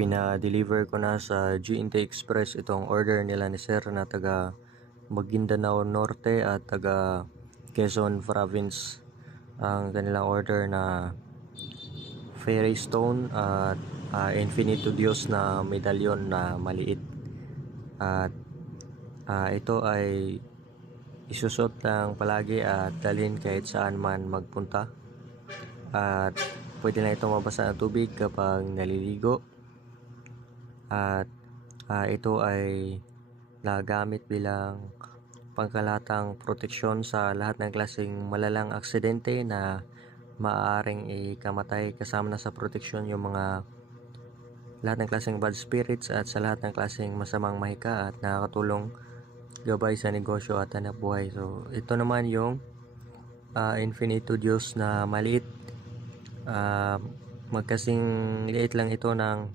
Pina-deliver ko na sa GNT Express itong order nila ni Sir na taga Maguindanao Norte at taga Quezon Province. Ang kanilang order na Fairy Stone at Infinito Dios na medalyon na maliit. At ito ay isusot lang palagi at dalhin kahit saan man magpunta. At pwede na ito mabasa ng tubig kapag naliligo. At ito ay nagamit bilang pangkalatang proteksyon sa lahat ng klaseng malalang aksidente na maaaring ikamatay. Kasama na sa proteksyon yung lahat ng klaseng bad spirits at sa lahat ng klaseng masamang mahika, at nakakatulong gabay sa negosyo at hanap buhay. So ito naman yung Infinito Dios na maliit. Magkasing liit lang ito ng